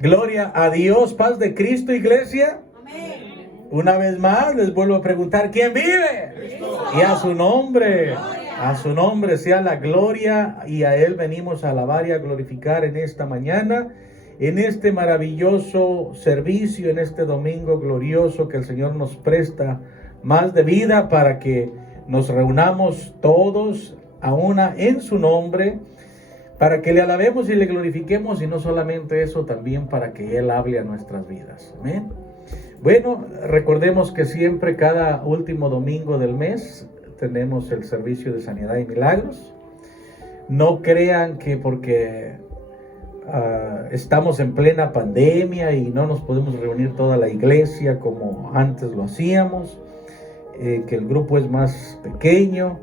Gloria a Dios, paz de Cristo, iglesia. Amén. Una vez más les vuelvo a preguntar, ¿quién vive? Cristo. Y a su nombre sea la gloria, y a Él venimos a alabar y a glorificar en esta mañana, en este maravilloso servicio, en este domingo glorioso que el Señor nos presta más de vida para que nos reunamos todos a una en su nombre, para que le alabemos y le glorifiquemos, y no solamente eso, también para que Él hable a nuestras vidas. Amén. Bueno, recordemos que siempre cada último domingo del mes tenemos el servicio de sanidad y milagros. No crean que porque estamos en plena pandemia y no nos podemos reunir toda la iglesia como antes lo hacíamos, que el grupo es más pequeño,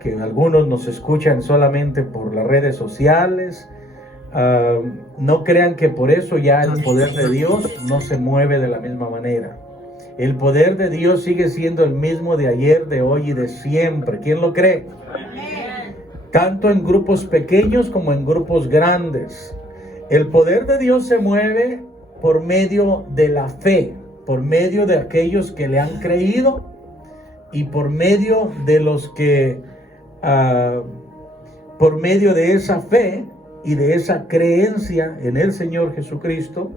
que algunos nos escuchan solamente por las redes sociales. No crean que por eso ya el poder de Dios no se mueve de la misma manera. El poder de Dios sigue siendo el mismo de ayer, de hoy y de siempre. ¿Quién lo cree? Amén. Tanto en grupos pequeños como en grupos grandes. El poder de Dios se mueve por medio de la fe, por medio de aquellos que le han creído y por medio de los que, por medio de esa fe y de esa creencia en el Señor Jesucristo,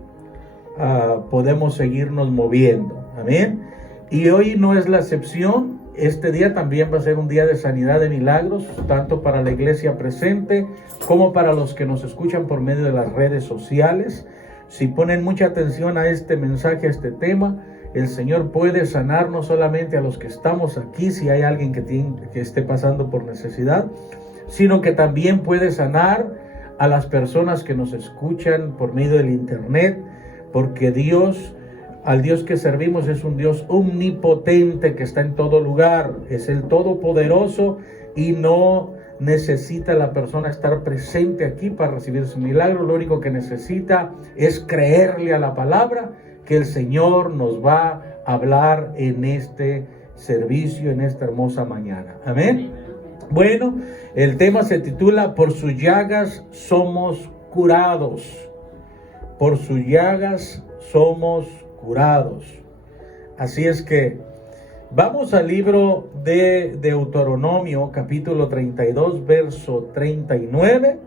podemos seguirnos moviendo. Amén. Y hoy no es la excepción. Este día también va a ser un día de sanidad, de milagros, tanto para la iglesia presente como para los que nos escuchan por medio de las redes sociales. Si ponen mucha atención a este mensaje, a este tema, el Señor puede sanar no solamente a los que estamos aquí, si hay alguien que esté pasando por necesidad, sino que también puede sanar a las personas que nos escuchan por medio del internet, porque al Dios que servimos es un Dios omnipotente que está en todo lugar, es el Todopoderoso y no necesita la persona estar presente aquí para recibir su milagro. Lo único que necesita es creerle a la palabra que el Señor nos va a hablar en este servicio, en esta hermosa mañana. Amén. Bueno, el tema se titula "Por sus llagas somos curados". Por sus llagas somos curados. Así es que vamos al libro de Deuteronomio, capítulo 32, verso 39.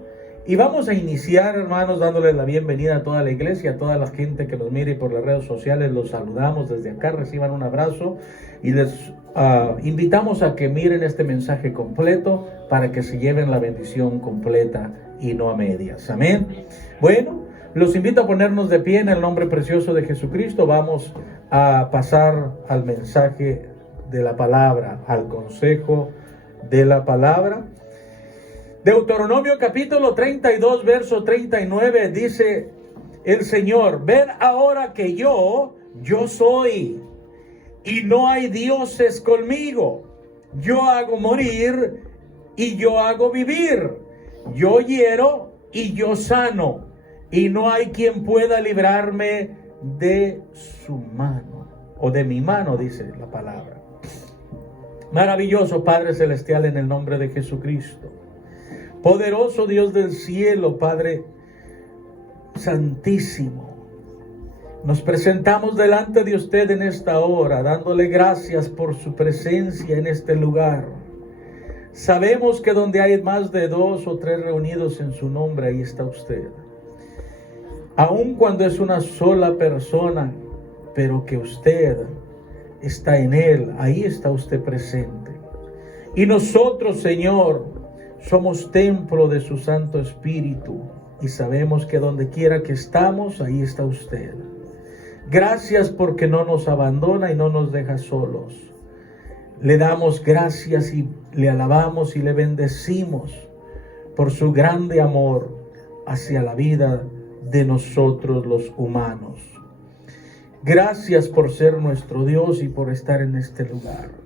Y vamos a iniciar, hermanos, dándole la bienvenida a toda la iglesia, a toda la gente que nos mire por las redes sociales. Los saludamos desde acá, reciban un abrazo y les invitamos a que miren este mensaje completo para que se lleven la bendición completa y no a medias. Amén. Bueno, los invito a ponernos de pie en el nombre precioso de Jesucristo. Vamos a pasar al mensaje de la palabra, al consejo de la palabra. Deuteronomio capítulo 32, verso 39, dice el Señor: "Ved ahora que yo soy, y no hay dioses conmigo. Yo hago morir y yo hago vivir. Yo hiero y yo sano, y no hay quien pueda librarme de su mano", o de mi mano, dice la palabra. Maravilloso Padre Celestial, en el nombre de Jesucristo. Poderoso Dios del cielo, Padre Santísimo, nos presentamos delante de usted en esta hora, dándole gracias por su presencia en este lugar. Sabemos que donde hay más de 2 o 3 reunidos en su nombre, ahí está usted. Aun cuando es una sola persona, pero que usted está en él, ahí está usted presente. Y nosotros, Señor, somos templo de su Santo Espíritu, y sabemos que donde quiera que estamos, ahí está usted. Gracias porque no nos abandona y no nos deja solos. Le damos gracias y le alabamos y le bendecimos por su grande amor hacia la vida de nosotros los humanos. Gracias por ser nuestro Dios y por estar en este lugar.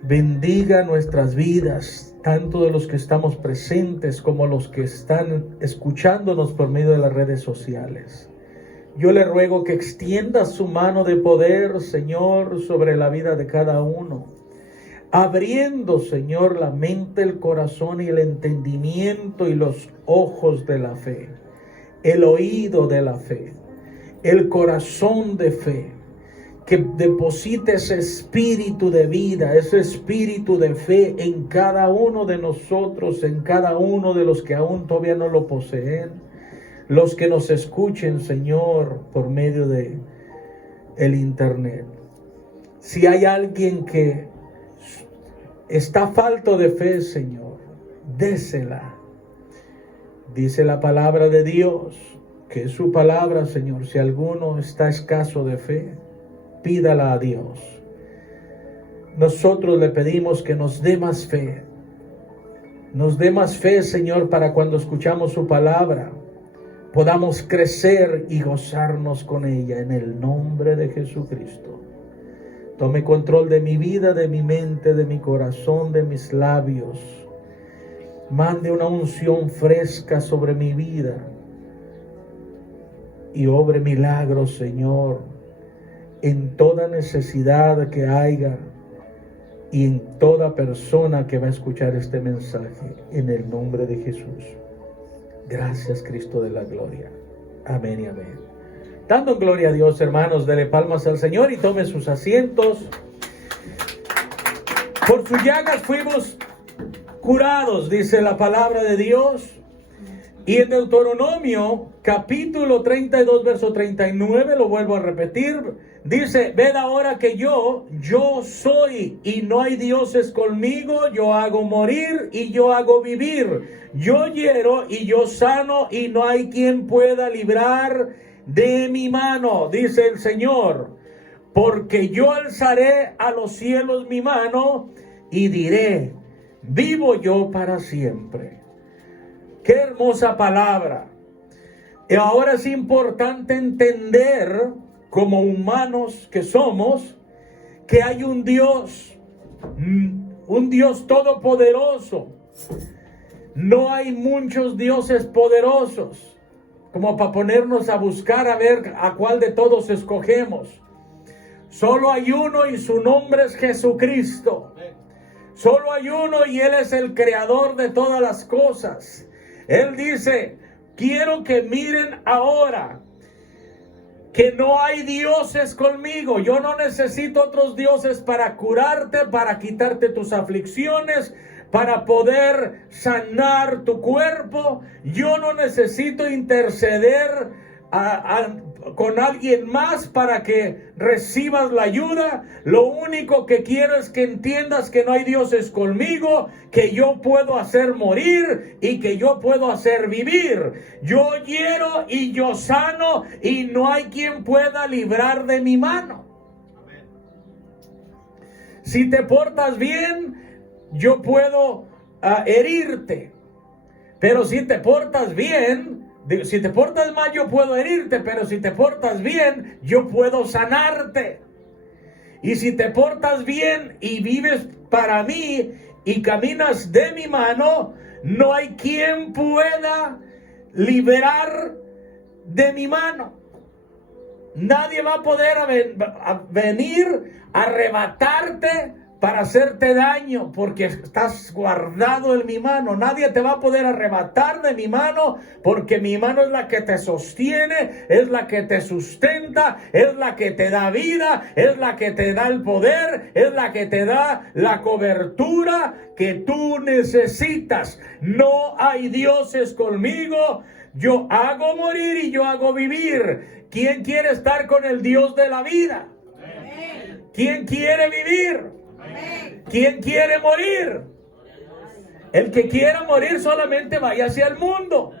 Bendiga nuestras vidas, tanto de los que estamos presentes como los que están escuchándonos por medio de las redes sociales. Yo le ruego que extienda su mano de poder, Señor, sobre la vida de cada uno, abriendo, Señor, la mente, el corazón y el entendimiento y los ojos de la fe. el oído de la fe, el corazón de fe, que deposite ese espíritu de vida, ese espíritu de fe en cada uno de nosotros, en cada uno de los que aún todavía no lo poseen, los que nos escuchen, Señor, por medio de el internet. Si hay alguien que está falto de fe, Señor, désela. Dice la palabra de Dios, que es su palabra, Señor. Si alguno está escaso de fe, pídala a Dios. Nosotros le pedimos que nos dé más fe. Nos dé más fe, Señor, para cuando escuchamos su palabra, podamos crecer y gozarnos con ella en el nombre de Jesucristo. Tome control de mi vida, de mi mente, de mi corazón, de mis labios. Mande una unción fresca sobre mi vida y obre milagros, Señor, en toda necesidad que haya y en toda persona que va a escuchar este mensaje, en el nombre de Jesús. Gracias, Cristo de la gloria. Amén y amén. Dando gloria a Dios, hermanos, dele palmas al Señor y tome sus asientos. Por sus llagas fuimos curados, dice la palabra de Dios. Y en Deuteronomio, capítulo 32, verso 39, lo vuelvo a repetir, dice: ved ahora que yo soy y no hay dioses conmigo, yo hago morir y yo hago vivir, yo hiero y yo sano y no hay quien pueda librar de mi mano, dice el Señor, porque yo alzaré a los cielos mi mano y diré: vivo yo para siempre. Qué hermosa palabra. Y ahora es importante entender, como humanos que somos, que hay un Dios todopoderoso. No hay muchos dioses poderosos como para ponernos a buscar a ver a cuál de todos escogemos. Solo hay uno y su nombre es Jesucristo. Solo hay uno y Él es el creador de todas las cosas. Él dice: quiero que miren ahora que no hay dioses conmigo. Yo no necesito otros dioses para curarte, para quitarte tus aflicciones, para poder sanar tu cuerpo. Yo no necesito interceder con alguien más para que recibas la ayuda. Lo único que quiero es que entiendas que no hay dioses conmigo, que yo puedo hacer morir y que yo puedo hacer vivir. Yo hiero y yo sano y no hay quien pueda librar de mi mano. Si te portas bien, yo puedo herirte, pero si te portas bien, si te portas mal, yo puedo herirte, pero si te portas bien, yo puedo sanarte. Y si te portas bien y vives para mí y caminas de mi mano, no hay quien pueda liberar de mi mano. Nadie va a poder venir a arrebatarte para hacerte daño, porque estás guardado en mi mano. Nadie te va a poder arrebatar de mi mano, porque mi mano es la que te sostiene, es la que te sustenta, es la que te da vida, es la que te da el poder, es la que te da la cobertura que tú necesitas. No hay dioses conmigo. Yo hago morir y yo hago vivir. ¿Quién quiere estar con el Dios de la vida? ¿Quién quiere vivir? ¿Quién quiere morir? El que quiera morir solamente vaya hacia el mundo.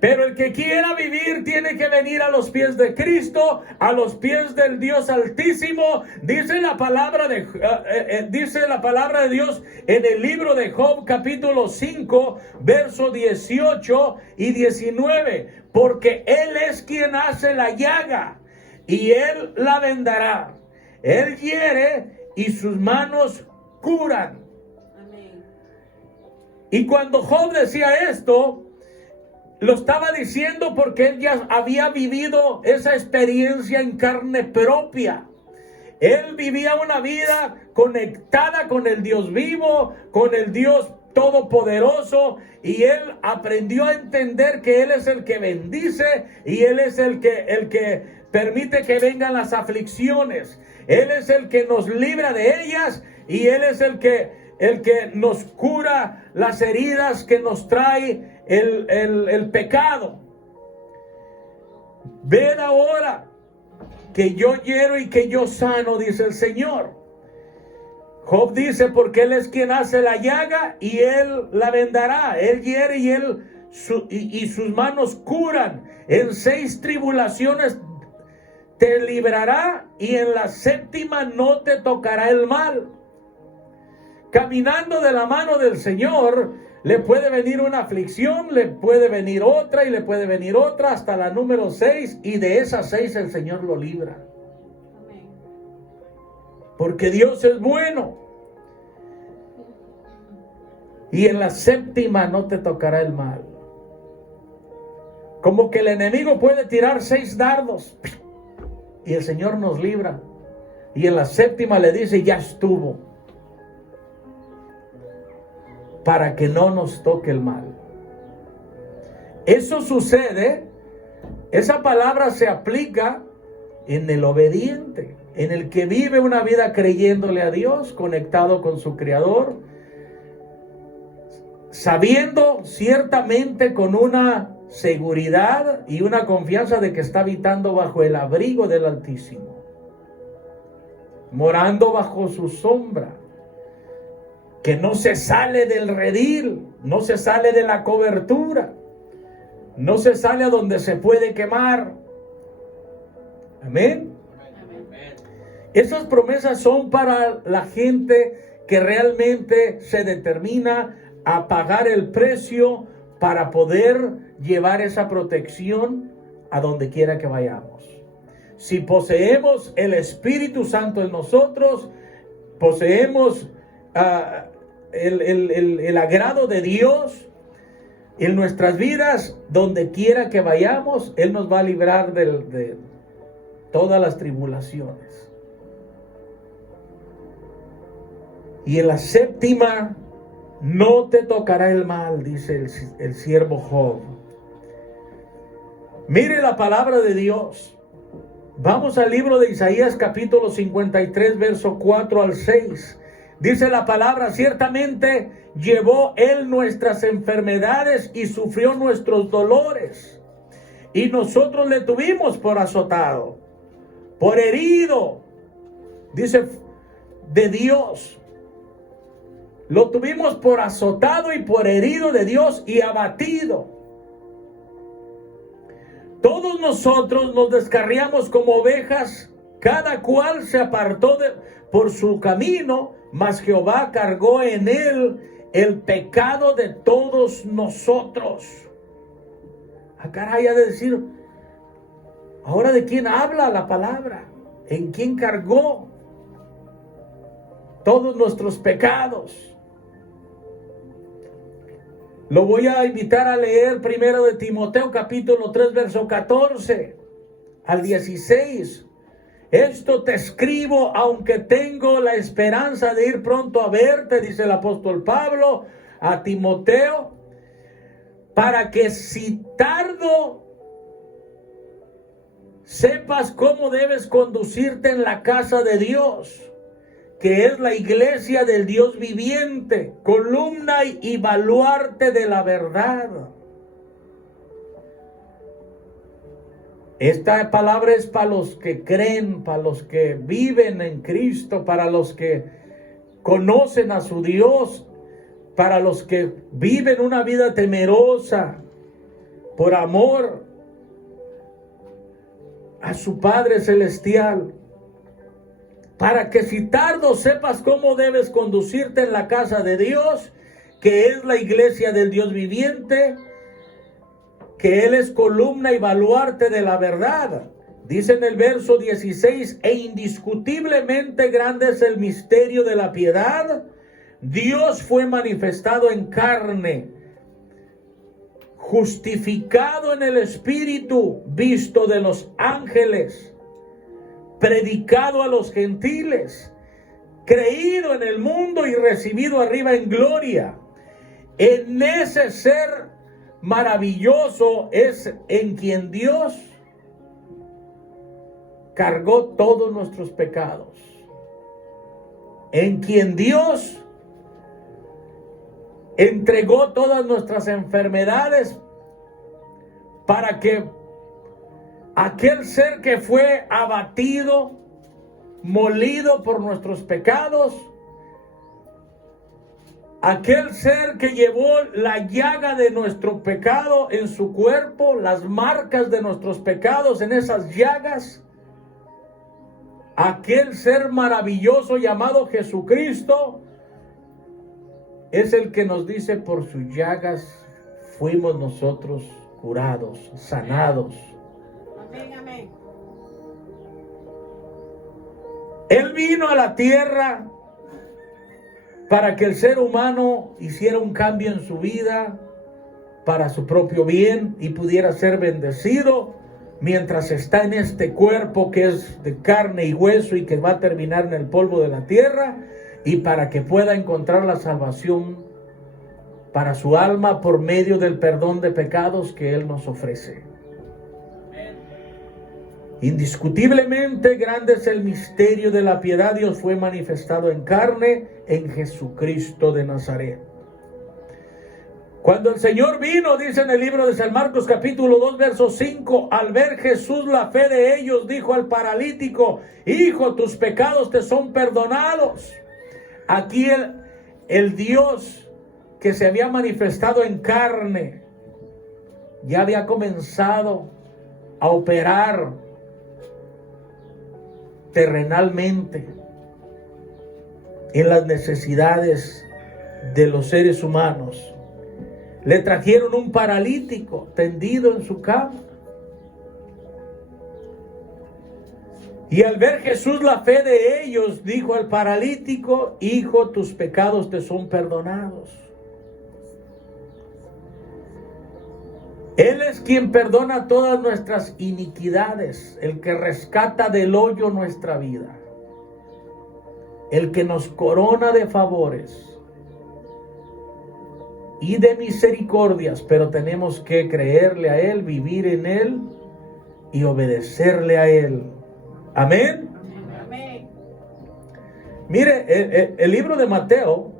Pero el que quiera vivir tiene que venir a los pies de Cristo, a los pies del Dios Altísimo. Dice la palabra de Dios en el libro de Job, capítulo 5, verso 18 y 19. Porque Él es quien hace la llaga y Él la vendará. Él hiere y sus manos curan. Amén. Y cuando Job decía esto, lo estaba diciendo porque él ya había vivido esa experiencia en carne propia. Él vivía una vida conectada con el Dios vivo, con el Dios todopoderoso, y él aprendió a entender que él es el que bendice y él es el que permite que vengan las aflicciones. Él es el que nos libra de ellas y él es el que nos cura las heridas que nos trae el pecado. Ved ahora que yo hiero y que yo sano, dice el Señor. Job dice, porque él es quien hace la llaga y él la vendará. Él hiere y sus manos curan. En 6 tribulaciones te librará y en la 7ª no te tocará el mal. Caminando de la mano del Señor, le puede venir una aflicción, le puede venir otra y le puede venir otra hasta la número 6, y de esas 6 el Señor lo libra. Porque Dios es bueno. Y en la 7ª no te tocará el mal. Como que el enemigo puede tirar 6 dardos y el Señor nos libra. Y en la 7ª le dice, ya estuvo. Para que no nos toque el mal. Eso sucede, esa palabra se aplica en el obediente, en el que vive una vida creyéndole a Dios, conectado con su Creador, sabiendo ciertamente con una seguridad y una confianza de que está habitando bajo el abrigo del Altísimo, morando bajo su sombra, que no se sale del redil, no se sale de la cobertura, no se sale a donde se puede quemar. Amén. Esas promesas son para la gente que realmente se determina a pagar el precio para poder llevar esa protección a donde quiera que vayamos. Si poseemos el Espíritu Santo en nosotros, poseemos el agrado de Dios en nuestras vidas, donde quiera que vayamos, Él nos va a librar de todas las tribulaciones. Y en la 7ª no te tocará el mal, dice el siervo Job. Mire la palabra de Dios. Vamos al libro de Isaías capítulo 53, verso 4 al 6. Dice la palabra, ciertamente llevó Él nuestras enfermedades y sufrió nuestros dolores. Y nosotros le tuvimos por azotado, por herido, dice, de Dios. Lo tuvimos por azotado y por herido de Dios y abatido. Todos nosotros nos descarriamos como ovejas, cada cual se apartó por su camino, mas Jehová cargó en él el pecado de todos nosotros. Caray, ha de decir, ¿ahora de quién habla la palabra? ¿En quién cargó todos nuestros pecados? Lo voy a invitar a leer primero de Timoteo capítulo 3, verso 14 al 16. Esto te escribo, aunque tengo la esperanza de ir pronto a verte, dice el apóstol Pablo a Timoteo, para que si tardo, sepas cómo debes conducirte en la casa de Dios, que es la iglesia del Dios viviente, columna y baluarte de la verdad. Esta palabra es para los que creen, para los que viven en Cristo, para los que conocen a su Dios, para los que viven una vida temerosa por amor a su Padre Celestial. Para que si tardo sepas cómo debes conducirte en la casa de Dios, que es la iglesia del Dios viviente, que Él es columna y baluarte de la verdad. Dice en el verso 16, e indiscutiblemente grande es el misterio de la piedad. Dios fue manifestado en carne, justificado en el Espíritu, visto de los ángeles, predicado a los gentiles, creído en el mundo y recibido arriba en gloria. En ese ser maravilloso es en quien Dios cargó todos nuestros pecados. En quien Dios entregó todas nuestras enfermedades para que aquel ser que fue abatido, molido por nuestros pecados, aquel ser que llevó la llaga de nuestro pecado en su cuerpo, las marcas de nuestros pecados en esas llagas, aquel ser maravilloso llamado Jesucristo, es el que nos dice: por sus llagas fuimos nosotros curados, sanados. Amén, amén. Él vino a la tierra para que el ser humano hiciera un cambio en su vida para su propio bien y pudiera ser bendecido mientras está en este cuerpo que es de carne y hueso y que va a terminar en el polvo de la tierra, y para que pueda encontrar la salvación para su alma por medio del perdón de pecados que Él nos ofrece. Indiscutiblemente grande es el misterio de la piedad. Dios fue manifestado en carne en Jesucristo de Nazaret. Cuando el Señor vino, dice en el libro de San Marcos capítulo 2 verso 5, al ver Jesús la fe de ellos, dijo al paralítico: hijo, tus pecados te son perdonados. Aquí el Dios que se había manifestado en carne ya había comenzado a operar terrenalmente en las necesidades de los seres humanos. Le trajeron un paralítico tendido en su cama. Y al ver Jesús la fe de ellos, dijo al paralítico: hijo, tus pecados te son perdonados. Él es quien perdona todas nuestras iniquidades, el que rescata del hoyo nuestra vida, el que nos corona de favores y de misericordias, pero tenemos que creerle a Él, vivir en Él y obedecerle a Él. Amén. Amén. Mire, el libro de Mateo,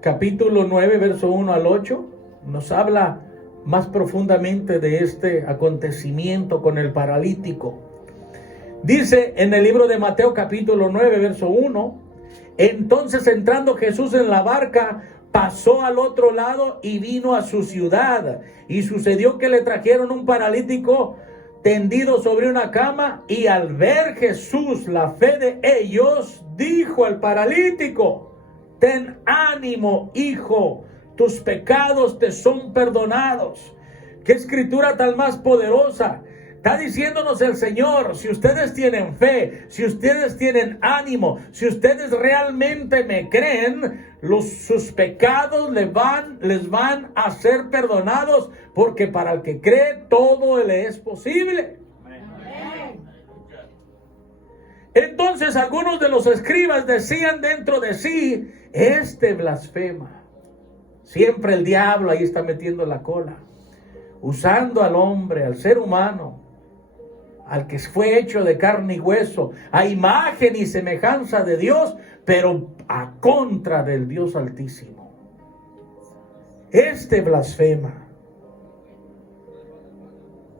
capítulo 9, verso 1 al 8, nos habla más profundamente de este acontecimiento con el paralítico. Dice en el libro de Mateo capítulo 9 verso 1: entonces entrando Jesús en la barca, pasó al otro lado y vino a su ciudad. Y sucedió que le trajeron un paralítico tendido sobre una cama, y al ver Jesús la fe de ellos, dijo al paralítico: ten ánimo, hijo, tus pecados te son perdonados. Qué escritura tan más poderosa. Está diciéndonos el Señor: si ustedes tienen fe, si ustedes tienen ánimo, si ustedes realmente me creen, sus pecados les van a ser perdonados, porque para el que cree todo le es posible. Amén. Entonces algunos de los escribas decían dentro de sí: este blasfema. Siempre el diablo ahí está metiendo la cola, usando al hombre, al ser humano, al que fue hecho de carne y hueso, a imagen y semejanza de Dios, pero a contra del Dios Altísimo. Este blasfema.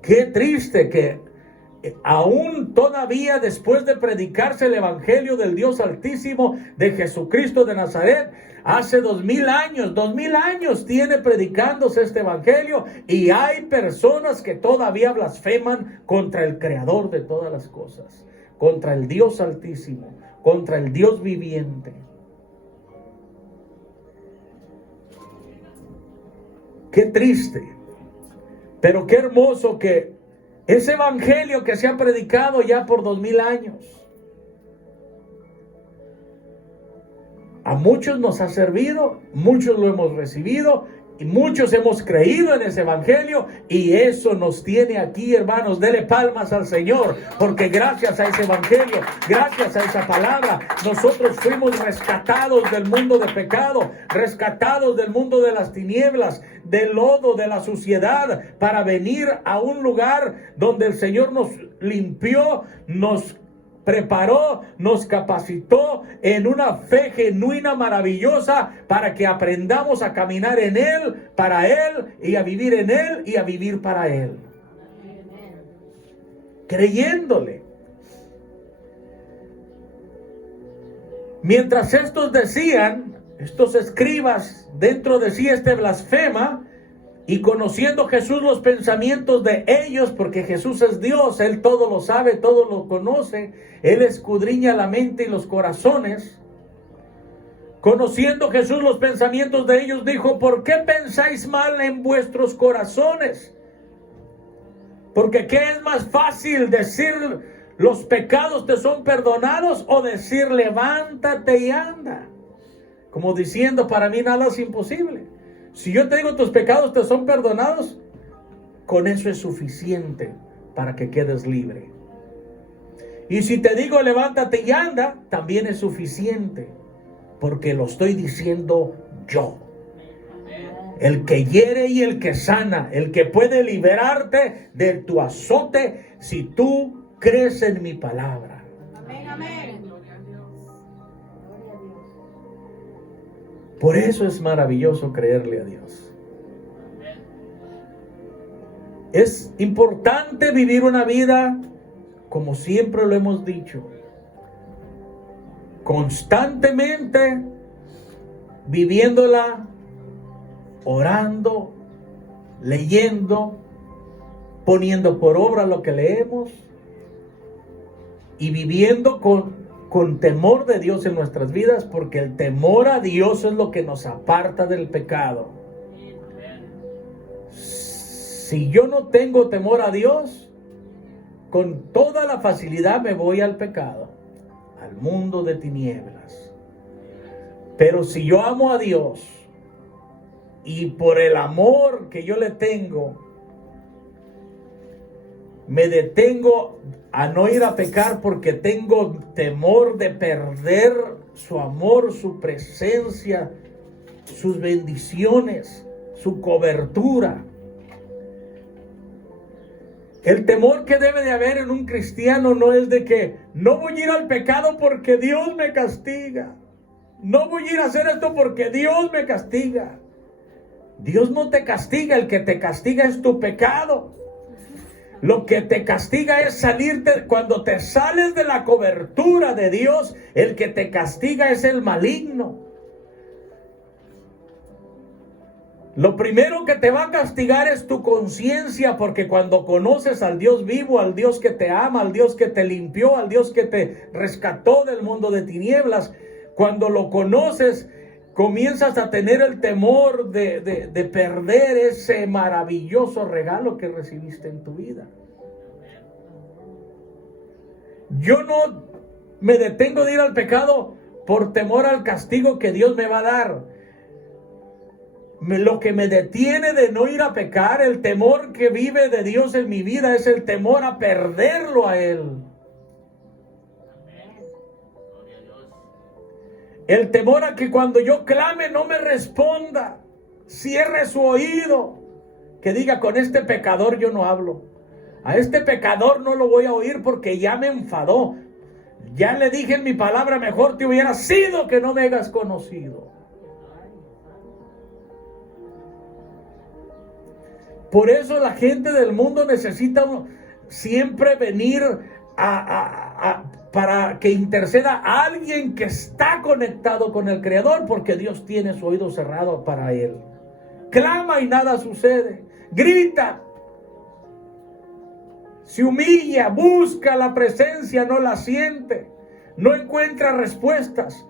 Qué triste que aún todavía después de predicarse el evangelio del Dios Altísimo, de Jesucristo de Nazaret, hace 2000 años tiene predicándose este evangelio, y hay personas que todavía blasfeman contra el Creador de todas las cosas, contra el Dios Altísimo, contra el Dios viviente. Qué triste, pero qué hermoso que ese evangelio que se ha predicado ya por 2000 años, a muchos nos ha servido, muchos lo hemos recibido, Y muchos hemos creído en ese evangelio y eso nos tiene aquí, hermanos. Dele palmas al Señor, porque gracias a ese evangelio, gracias a esa palabra, nosotros fuimos rescatados del mundo de pecado, rescatados del mundo de las tinieblas, del lodo, de la suciedad, para venir a un lugar donde el Señor nos limpió, nos preparó, nos capacitó en una fe genuina, maravillosa, para que aprendamos a caminar en Él, para Él, y a vivir en Él y a vivir para Él. Creyéndole. Mientras estos decían, estos escribas, dentro de sí este blasfema, y conociendo Jesús los pensamientos de ellos, porque Jesús es Dios, Él todo lo sabe, todo lo conoce, Él escudriña la mente y los corazones. Conociendo Jesús los pensamientos de ellos, dijo: ¿por qué pensáis mal en vuestros corazones? Porque ¿qué es más fácil, decir los pecados te son perdonados, o decir levántate y anda? Como diciendo, para mí nada es imposible. Si yo te digo tus pecados te son perdonados, con eso es suficiente para que quedes libre. Y si te digo levántate y anda, también es suficiente, porque lo estoy diciendo yo. El que hiere y el que sana, el que puede liberarte de tu azote si tú crees en mi palabra. Amén, amén. Por eso es maravilloso creerle a Dios. Es importante vivir una vida, como siempre lo hemos dicho, constantemente viviéndola, orando, leyendo, poniendo por obra lo que leemos y viviendo con temor de Dios en nuestras vidas, porque el temor a Dios es lo que nos aparta del pecado. Si yo no tengo temor a Dios, con toda la facilidad me voy al pecado, al mundo de tinieblas. Pero si yo amo a Dios y por el amor que yo le tengo, me detengo a no ir a pecar porque tengo temor de perder su amor, su presencia, sus bendiciones, su cobertura. El temor que debe de haber en un cristiano no es de que no voy a ir al pecado porque Dios me castiga. No voy a ir a hacer esto porque Dios me castiga. Dios no te castiga, el que te castiga es tu pecado. Lo que te castiga es salirte. Cuando te sales de la cobertura de Dios, el que te castiga es el maligno. Lo primero que te va a castigar es tu conciencia, porque cuando conoces al Dios vivo, al Dios que te ama, al Dios que te limpió, al Dios que te rescató del mundo de tinieblas, cuando lo conoces, comienzas a tener el temor de perder ese maravilloso regalo que recibiste en tu vida. Yo no me detengo de ir al pecado por temor al castigo que Dios me va a dar. Lo que me detiene de no ir a pecar, el temor que vive de Dios en mi vida, es el temor a perderlo a Él. El temor a que cuando yo clame no me responda, cierre su oído, que diga: con este pecador yo no hablo, a este pecador no lo voy a oír porque ya me enfadó, ya le dije en mi palabra, mejor te hubiera sido que no me hayas conocido. Por eso la gente del mundo necesita siempre venir para que interceda a alguien que está conectado con el Creador, porque Dios tiene su oído cerrado para él. Clama y nada sucede. Grita. Se humilla, busca la presencia, no la siente. No encuentra respuestas.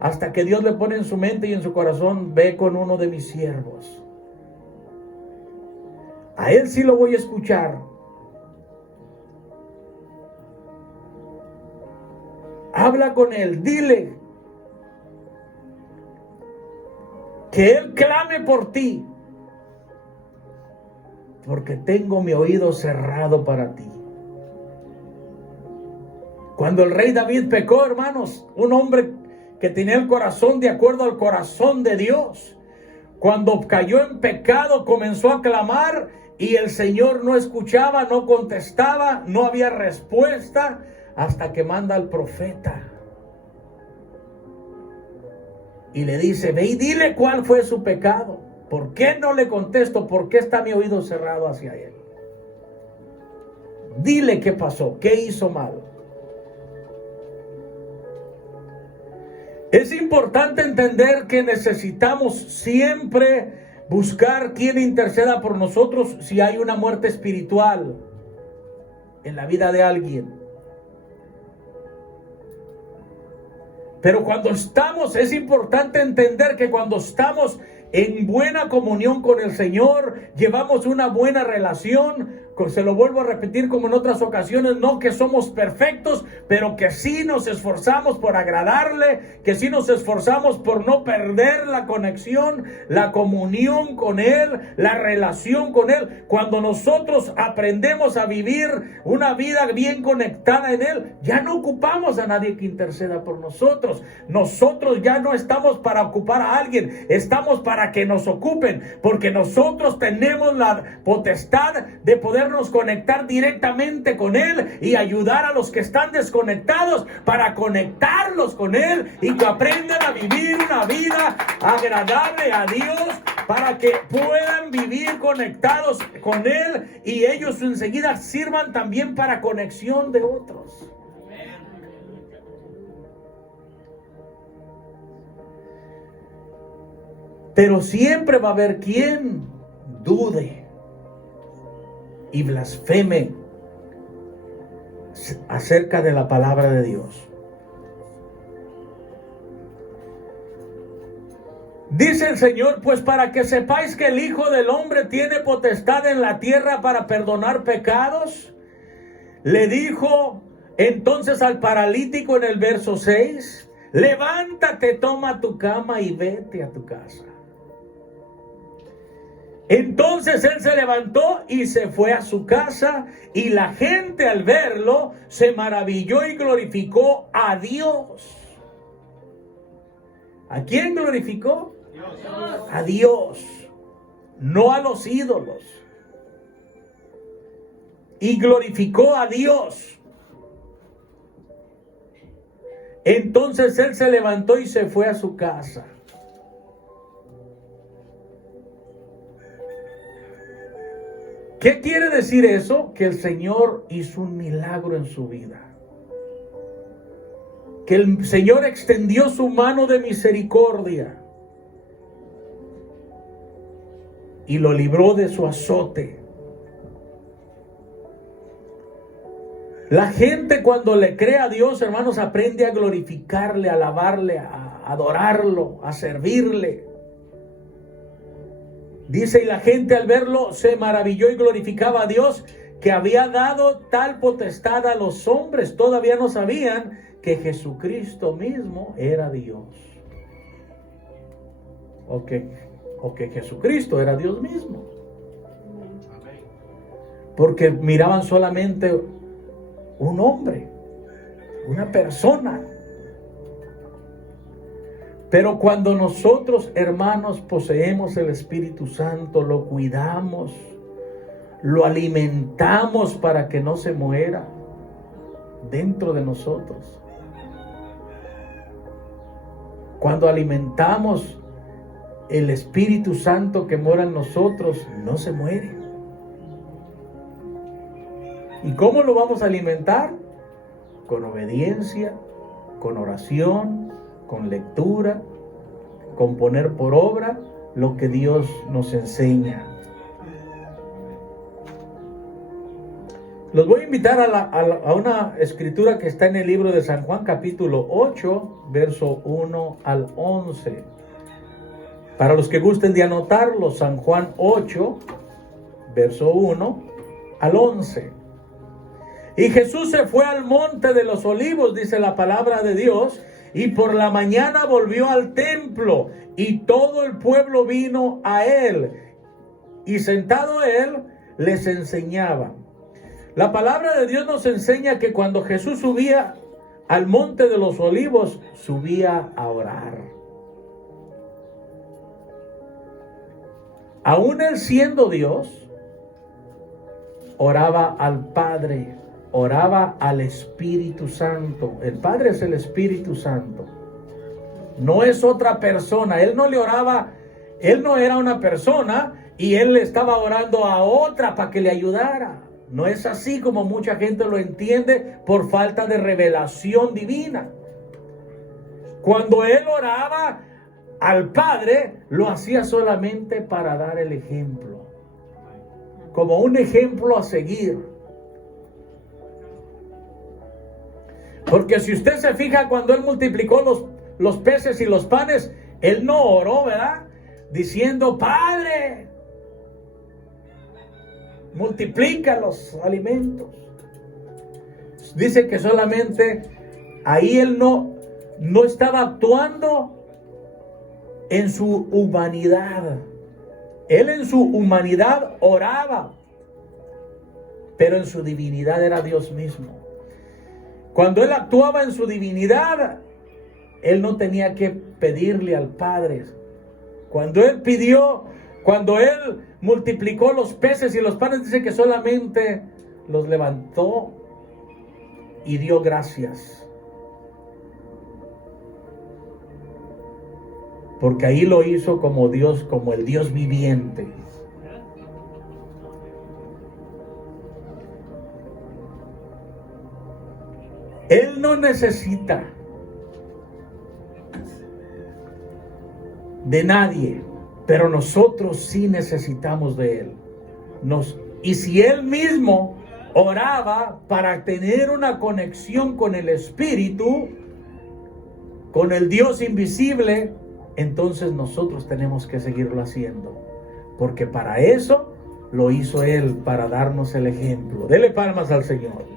Hasta que Dios le pone en su mente y en su corazón: ve con uno de mis siervos. A él sí lo voy a escuchar. Habla con él, dile que Él clame por ti, porque tengo mi oído cerrado para ti. Cuando el rey David pecó, hermanos, un hombre que tenía el corazón de acuerdo al corazón de Dios, cuando cayó en pecado comenzó a clamar y el Señor no escuchaba, no contestaba, no había respuesta, hasta que manda al profeta y le dice: ve y dile cuál fue su pecado. ¿Por qué no le contesto? ¿Por qué está mi oído cerrado hacia él? Dile qué pasó, qué hizo mal. Es importante entender que necesitamos siempre buscar quien interceda por nosotros si hay una muerte espiritual en la vida de alguien. Pero cuando es importante entender que cuando estamos en buena comunión con el Señor, llevamos una buena relación. Se lo vuelvo a repetir como en otras ocasiones, no que somos perfectos, pero que sí nos esforzamos por agradarle, que sí nos esforzamos por no perder la conexión, la comunión con Él, la relación con Él. Cuando nosotros aprendemos a vivir una vida bien conectada en Él, ya no ocupamos a nadie que interceda por nosotros. Nosotros ya no estamos para ocupar a alguien, estamos para que nos ocupen, porque nosotros tenemos la potestad de podernos conectar directamente con Él y ayudar a los que están desconectados para conectarlos con Él y que aprendan a vivir una vida agradable a Dios, para que puedan vivir conectados con Él y ellos enseguida sirvan también para conexión de otros. Pero siempre va a haber quien dude y blasfeme acerca de la palabra de Dios. Dice el Señor: pues para que sepáis que el Hijo del Hombre tiene potestad en la tierra para perdonar pecados. Le dijo entonces al paralítico en el verso 6: levántate, toma tu cama y vete a tu casa. Entonces él se levantó y se fue a su casa, y la gente al verlo se maravilló y glorificó a Dios. ¿A quién glorificó? Dios. A Dios, no a los ídolos. Y glorificó a Dios. Entonces él se levantó y se fue a su casa. ¿Qué quiere decir eso? Que el Señor hizo un milagro en su vida. Que el Señor extendió su mano de misericordia y lo libró de su azote. La gente, cuando le cree a Dios, hermanos, aprende a glorificarle, a alabarle, a adorarlo, a servirle. Dice: y la gente al verlo se maravilló y glorificaba a Dios, que había dado tal potestad a los hombres. Todavía no sabían que Jesucristo mismo era Dios. O que Jesucristo era Dios mismo. Porque miraban solamente un hombre, una persona. Pero cuando nosotros, hermanos, poseemos el Espíritu Santo, lo cuidamos, lo alimentamos para que no se muera dentro de nosotros. Cuando alimentamos el Espíritu Santo que mora en nosotros, no se muere. ¿Y cómo lo vamos a alimentar? Con obediencia, con oración, con lectura, con poner por obra lo que Dios nos enseña. Los voy a invitar a una escritura que está en el libro de San Juan, capítulo 8, verso 1 al 11. Para los que gusten de anotarlo, San Juan 8, verso 1 al 11. Y Jesús se fue al monte de los olivos, dice la palabra de Dios, Y por la mañana volvió al templo, y todo el pueblo vino a él, y sentado él les enseñaba. La palabra de Dios nos enseña que cuando Jesús subía al monte de los olivos, subía a orar. Aún él siendo Dios, oraba al Padre, oraba al Espíritu Santo. El Padre es el Espíritu Santo. No es otra persona. Él no le oraba, él no era una persona y él le estaba orando a otra para que le ayudara. No es así como mucha gente lo entiende por falta de revelación divina. Cuando él oraba al Padre, lo hacía solamente para dar el ejemplo, como un ejemplo a seguir. Porque si usted se fija, cuando él multiplicó los peces y los panes, él no oró, ¿verdad? Diciendo: Padre, multiplica los alimentos. Dice que solamente ahí él no estaba actuando en su humanidad. Él en su humanidad oraba, pero en su divinidad era Dios mismo. Cuando él actuaba en su divinidad, él no tenía que pedirle al Padre. Cuando él multiplicó los peces y los panes, dice que solamente los levantó y dio gracias. Porque ahí lo hizo como Dios, como el Dios viviente. Él no necesita de nadie, pero nosotros sí necesitamos de Él. Y si Él mismo oraba para tener una conexión con el Espíritu, con el Dios invisible, entonces nosotros tenemos que seguirlo haciendo, porque para eso lo hizo Él, para darnos el ejemplo. Dele palmas al Señor.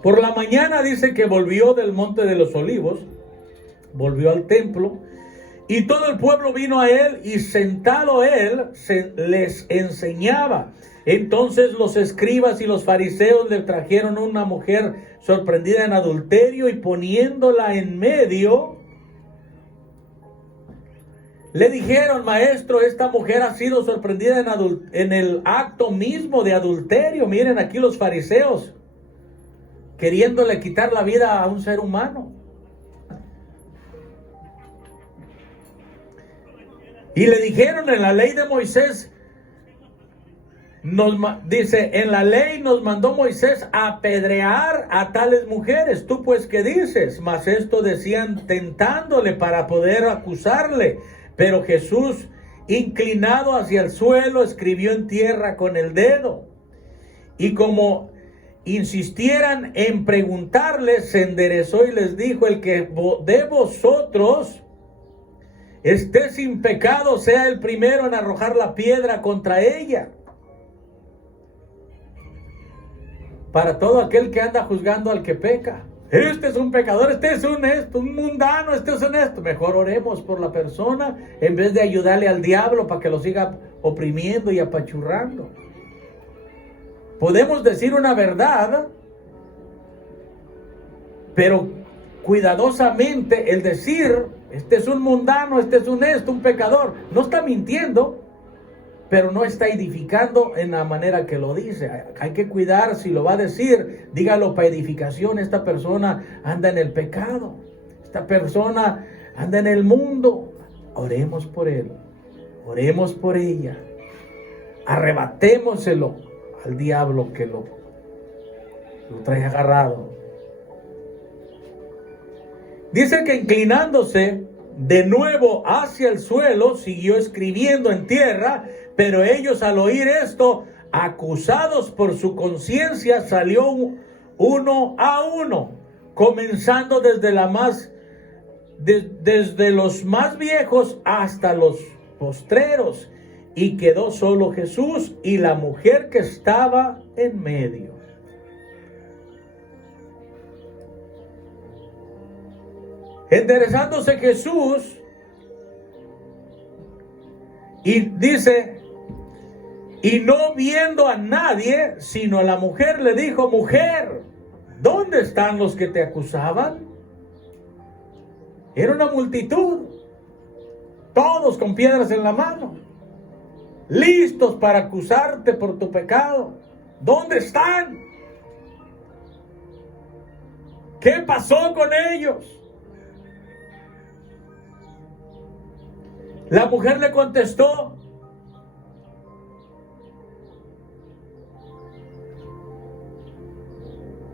Por la mañana dice que volvió del monte de los olivos, volvió al templo, y todo el pueblo vino a él, y sentado él les enseñaba. Entonces los escribas y los fariseos le trajeron una mujer sorprendida en adulterio, y poniéndola en medio, le dijeron: Maestro, esta mujer ha sido sorprendida en el acto mismo de adulterio. Miren aquí los fariseos queriéndole quitar la vida a un ser humano. Y le dijeron: en la ley de Moisés, dice, en la ley nos mandó Moisés a apedrear a tales mujeres. ¿Tú pues qué dices? Mas esto decían tentándole para poder acusarle. Pero Jesús, inclinado hacia el suelo, escribió en tierra con el dedo. Y como insistieran en preguntarle, se enderezó y les dijo: el que de vosotros esté sin pecado, sea el primero en arrojar la piedra contra ella. Para todo aquel que anda juzgando al que peca: este es un pecador, este es un mundano, este es honesto. Mejor oremos por la persona en vez de ayudarle al diablo para que lo siga oprimiendo y apachurrando. Podemos decir una verdad, pero cuidadosamente el decir: este es un mundano, este es un pecador, no está mintiendo, pero no está edificando en la manera que lo dice. Hay que cuidar si lo va a decir, dígalo para edificación. Esta persona anda en el pecado, esta persona anda en el mundo. Oremos por él, oremos por ella, arrebatémoselo al diablo que lo trae agarrado. Dice que inclinándose de nuevo hacia el suelo, siguió escribiendo en tierra. Pero ellos, al oír esto, acusados por su conciencia, salió uno a uno, comenzando desde los más viejos hasta los postreros. y quedó solo Jesús y la mujer que estaba en medio. Enderezándose Jesús, y dice, y no viendo a nadie, sino a la mujer, le dijo: mujer, ¿dónde están los que te acusaban? Era una multitud, todos con piedras en la mano, listos para acusarte por tu pecado. ¿Dónde están? ¿Qué pasó con ellos? La mujer le contestó: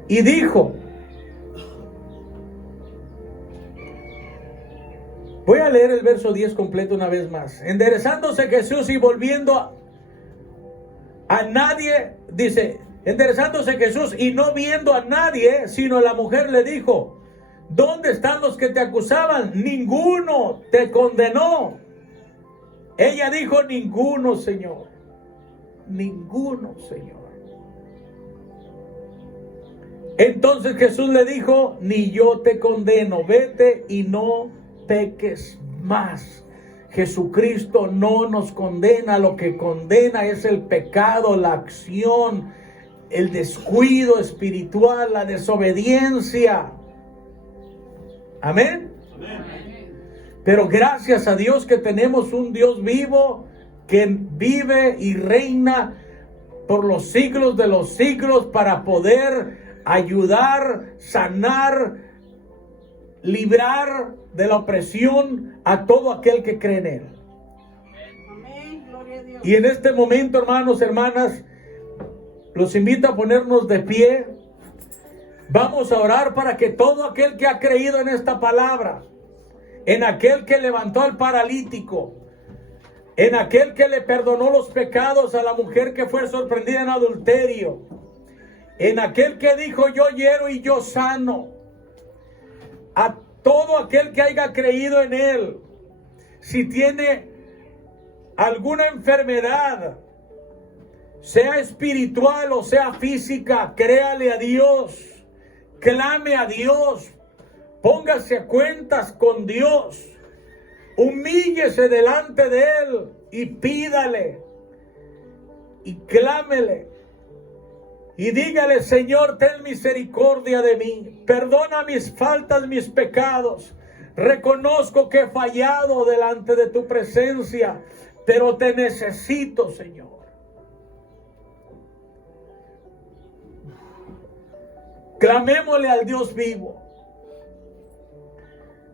y dijo, voy a leer el verso 10 completo una vez más. Enderezándose Jesús y volviendo a nadie, dice, enderezándose Jesús y no viendo a nadie, sino la mujer le dijo: ¿dónde están los que te acusaban? Ninguno te condenó. Ella dijo: ninguno, Señor. Ninguno, Señor. Entonces Jesús le dijo: ni yo te condeno, vete y no peques más. Jesucristo no nos condena, lo que condena es el pecado, la acción, el descuido espiritual, la desobediencia. Amén. Pero gracias a Dios que tenemos un Dios vivo que vive y reina por los siglos de los siglos para poder ayudar, sanar, librar de la opresión a todo aquel que cree en Él. Amén. Gloria a Dios. Y en este momento, hermanos, hermanas, los invito a ponernos de pie. Vamos a orar para que todo aquel que ha creído en esta palabra, en aquel que levantó al paralítico, en aquel que le perdonó los pecados a la mujer que fue sorprendida en adulterio, en aquel que dijo: yo hiero y yo sano, a todo aquel que haya creído en Él, si tiene alguna enfermedad, sea espiritual o sea física, créale a Dios, clame a Dios, póngase a cuentas con Dios, humíllese delante de Él y pídale y clámele y dígale: Señor, ten misericordia de mí, perdona mis faltas, mis pecados, reconozco que he fallado delante de tu presencia, pero te necesito, Señor. Clamémosle al Dios vivo.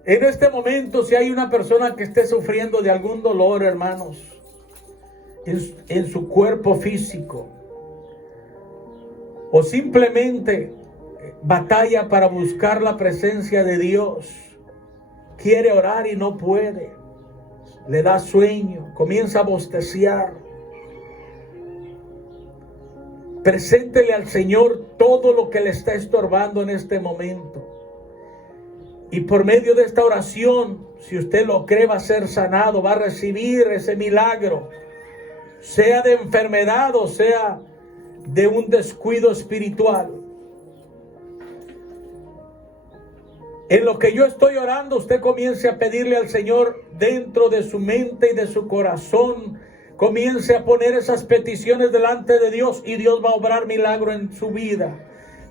En este momento, si hay una persona que esté sufriendo de algún dolor, hermanos, en su cuerpo físico, o simplemente batalla para buscar la presencia de Dios, quiere orar y no puede, le da sueño, comienza a bosteciar, preséntele al Señor todo lo que le está estorbando en este momento. Y por medio de esta oración, si usted lo cree, va a ser sanado, va a recibir ese milagro, sea de enfermedad o sea de un descuido espiritual. En lo que yo estoy orando, usted comience a pedirle al Señor dentro de su mente y de su corazón. Comience a poner esas peticiones delante de Dios y Dios va a obrar milagro en su vida.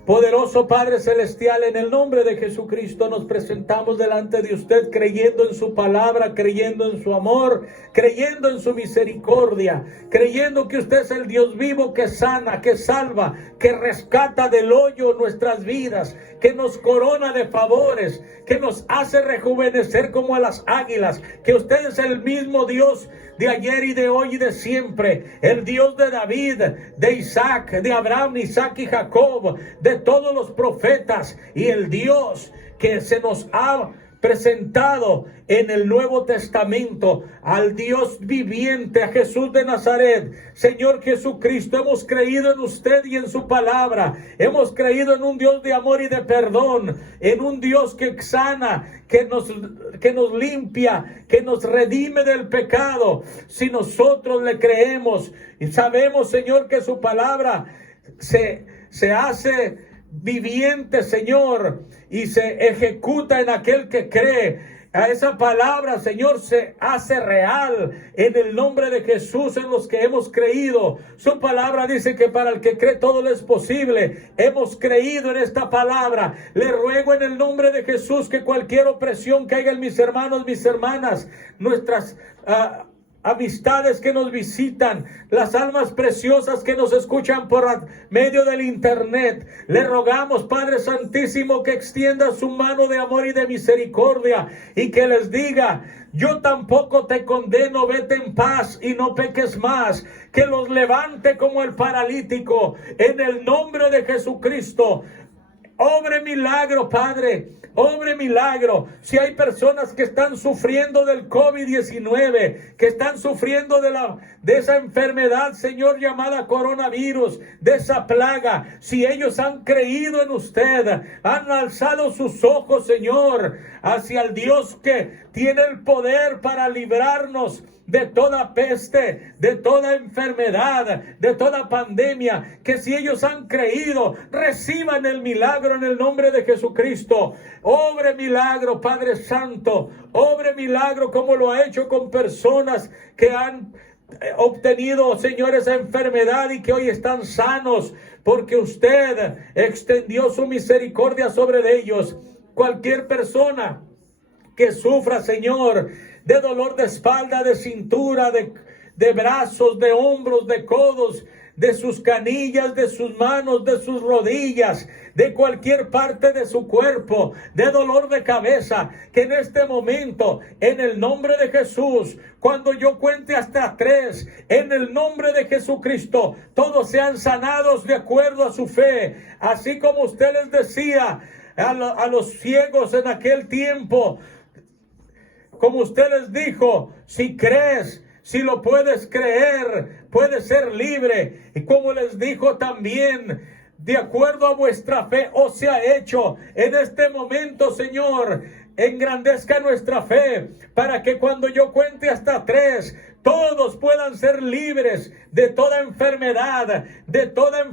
Poderoso Padre Celestial, en el nombre de Jesucristo nos presentamos delante de usted creyendo en su palabra, creyendo en su amor, creyendo en su misericordia, creyendo que usted es el Dios vivo que sana, que salva, que rescata del hoyo nuestras vidas, que nos corona de favores, que nos hace rejuvenecer como a las águilas, que usted es el mismo Dios de ayer y de hoy y de siempre, el Dios de David, de Isaac, de Abraham, Isaac y Jacob, de todos los profetas, y el Dios que se nos ha presentado en el Nuevo Testamento al Dios viviente, a Jesús de Nazaret. Señor Jesucristo, hemos creído en usted y en su palabra. Hemos creído en un Dios de amor y de perdón, en un Dios que sana, que nos limpia, que nos redime del pecado. Si nosotros le creemos y sabemos, Señor, que su palabra se hace viviente, Señor, y se ejecuta en aquel que cree. A esa palabra, Señor, se hace real en el nombre de Jesús en los que hemos creído. Su palabra dice que para el que cree todo le es posible. Hemos creído en esta palabra. Le ruego en el nombre de Jesús que cualquier opresión que haya en mis hermanos, mis hermanas, nuestras amistades que nos visitan, las almas preciosas que nos escuchan por medio del internet, le rogamos, Padre Santísimo, que extienda su mano de amor y de misericordia y que les diga: yo tampoco te condeno, vete en paz y no peques más. Que los levante como el paralítico en el nombre de Jesucristo. Obre milagro, Padre, obre milagro. Si hay personas que están sufriendo del COVID-19, que están sufriendo de esa enfermedad, Señor, llamada coronavirus, de esa plaga, si ellos han creído en usted, han alzado sus ojos, Señor, hacia el Dios que tiene el poder para librarnos de toda peste, de toda enfermedad, de toda pandemia, que si ellos han creído, reciban el milagro en el nombre de Jesucristo. Obre milagro, Padre Santo, obre milagro como lo ha hecho con personas que han obtenido, Señor, esa enfermedad y que hoy están sanos, porque usted extendió su misericordia sobre ellos. Cualquier persona que sufra, Señor, de dolor de espalda, de cintura, de brazos, de hombros, de codos, de sus canillas, de sus manos, de sus rodillas, de cualquier parte de su cuerpo, de dolor de cabeza, que en este momento, en el nombre de Jesús, cuando yo cuente hasta 3, en el nombre de Jesucristo, todos sean sanados de acuerdo a su fe, así como usted les decía a los ciegos en aquel tiempo. Como usted les dijo, si crees, si lo puedes creer, puedes ser libre. Y como les dijo también, de acuerdo a vuestra fe os sea hecho. En este momento, Señor, engrandezca nuestra fe para que cuando yo cuente hasta 3, todos puedan ser libres de toda enfermedad, de toda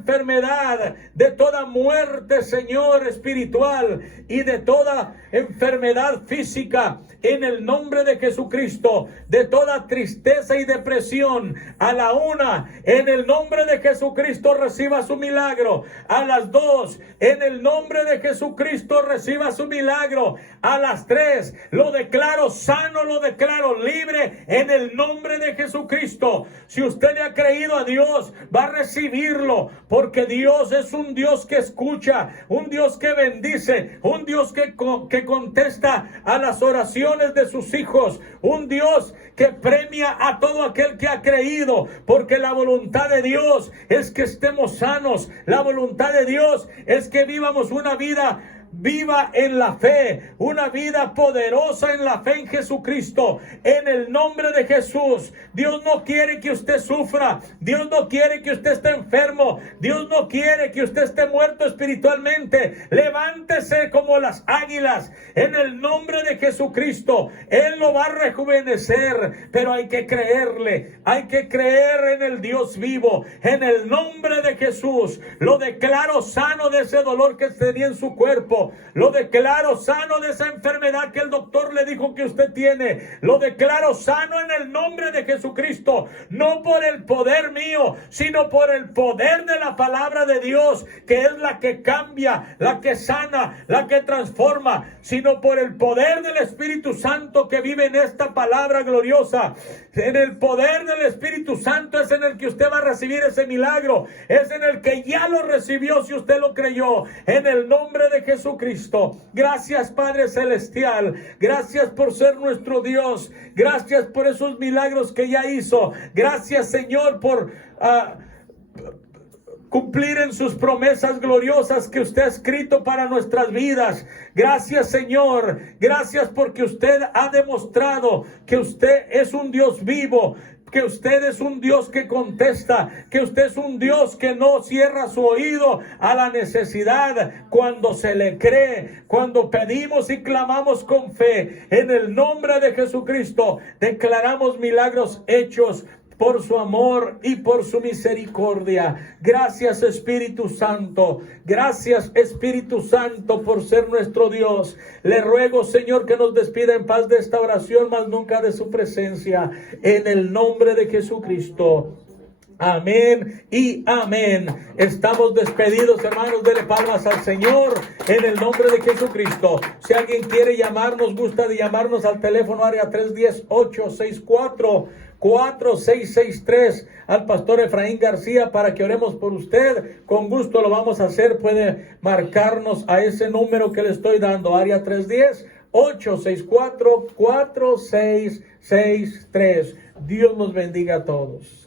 muerte, Señor, espiritual y de toda enfermedad física, en el nombre de Jesucristo, de toda tristeza y depresión. A la 1, en el nombre de Jesucristo, reciba su milagro. A las 2, en el nombre de Jesucristo, reciba su milagro. A las 3, lo declaro sano, lo declaro libre, en el nombre de Jesucristo. Si usted le ha creído a Dios, va a recibirlo, porque Dios es un Dios que escucha, un Dios que bendice, un Dios que contesta a las oraciones de sus hijos, un Dios que premia a todo aquel que ha creído, porque la voluntad de Dios es que estemos sanos. La voluntad de Dios es que vivamos una vida viva en la fe, una vida poderosa en la fe en Jesucristo, en el nombre de Jesús. Dios no quiere que usted sufra, Dios no quiere que usted esté enfermo, Dios no quiere que usted esté muerto espiritualmente. Levántese como las águilas en el nombre de Jesucristo. Él lo va a rejuvenecer, pero hay que creerle, hay que creer en el Dios vivo. En el nombre de Jesús, lo declaro sano de ese dolor que tenía en su cuerpo. Lo declaro sano de esa enfermedad que el doctor le dijo que usted tiene. Lo declaro sano en el nombre de Jesucristo. No por el poder mío, sino por el poder de la palabra de Dios, que es la que cambia, la que sana, la que transforma, sino por el poder del Espíritu Santo que vive en esta palabra gloriosa. En el poder del Espíritu Santo es en el que usted va a recibir ese milagro. Es en el que ya lo recibió si usted lo creyó. En el nombre de Jesucristo. Gracias, Padre Celestial. Gracias por ser nuestro Dios. Gracias por esos milagros que ya hizo. Gracias, Señor, por cumplir en sus promesas gloriosas que usted ha escrito para nuestras vidas. Gracias, Señor. Gracias porque usted ha demostrado que usted es un Dios vivo, que usted es un Dios que contesta, que usted es un Dios que no cierra su oído a la necesidad cuando se le cree, cuando pedimos y clamamos con fe. En el nombre de Jesucristo declaramos milagros hechos por su amor y por su misericordia. Gracias, Espíritu Santo. Gracias, Espíritu Santo, por ser nuestro Dios. Le ruego, Señor, que nos despida en paz de esta oración, mas nunca de su presencia. En el nombre de Jesucristo. Amén y amén. Estamos despedidos, hermanos. Dele palmas al Señor en el nombre de Jesucristo. Si alguien quiere llamarnos, gusta de llamarnos al teléfono área 310-864-4663 al pastor Efraín García para que oremos por usted. Con gusto lo vamos a hacer. Puede marcarnos a ese número que le estoy dando, área 310-864-4663. Dios nos bendiga a todos.